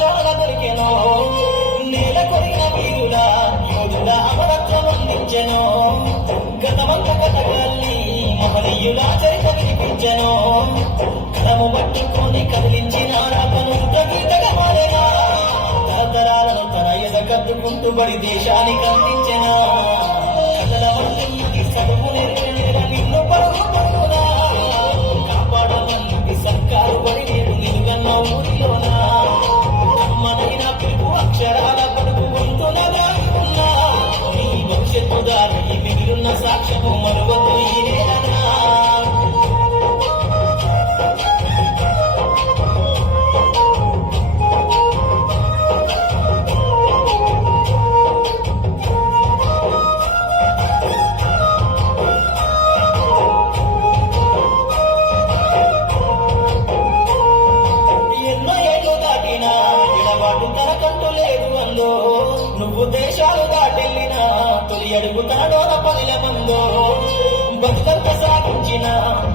కళాశాల దొరికెనో నేల కొరిగిన వీరుల యోధుల అమరత్వం అందించెనో గతమంత కథగాల్ని మహనీయుల చరిత వినిపించెనో కలము పట్టుకొని కదిలించిన గీతగా మారేనా తరతరాలను తన ఎదగద్దుకుంటూ బడి దేశానికి అందించెనా కథల మంటున్నది చదువు నేర్పిన నిన్ను పరుగు పడునా కాపాడమన్నది సర్కారు బడి నేడు నిలుగన్న ఊరిలోనా అమ్మనైన పిలుపు అక్షరాల పడుకు వంతునగా ఉన్నా నీ భవిష్యత్తు దారి మిగిలిన సాక్ష్యము మరువకు ఈ నేలనా నువ్వు దేశాలు దాటెళ్ళిన తొలి అడుగు తనలోన పనిల మందో బతుకంత సాగించిన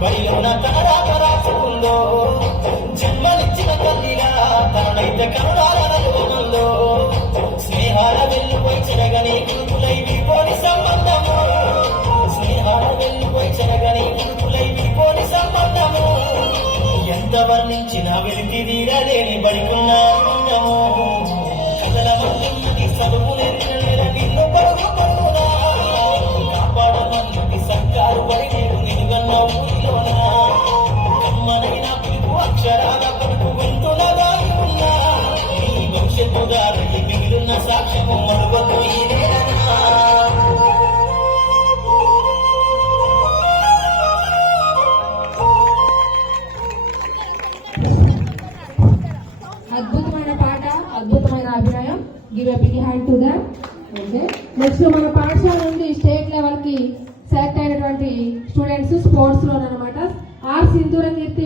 బడిలోన తన రాక రాసుకుందో జన్మనిచ్చిన తల్లిలా తననైతే కరుణాల నలుగుమందో స్నేహాల వెళ్ళిపోయి చెరగని కురుకులై విపోని సంబంధము స్నేహాల వెళ్ళిపోయి చెరగని కురుకులై విపోని సంబంధము ఎంత వర్ణించిన వెలికి తీరలేని బడికున్న ఆనందము కథల మంటున్నది చదువు నేర్పిన నిన్ను పరుగు పడునా కాపాడమన్నది సర్కారు బడి నేడు నిలుగన్న ఊరిలోనా కమ్మనైన పిలుపు అక్షరాల పడుకు వంతునగా ఉన్నా నీ భవిష్యత్తు దారి మిగిలిన సాక్ష్యము మరువకు ఈ నేలనా అద్భుతమైన పాట, అద్భుతమైన అభినయం. Give a big hand to them. Okay, next మన పాఠశాల నుండి స్టేట్ లెవెల్ కి సెలెక్ట్ అయినటువంటి స్టూడెంట్స్ స్పోర్ట్స్ లో అన్నమాట. ఆర్ సింధూర కీర్తి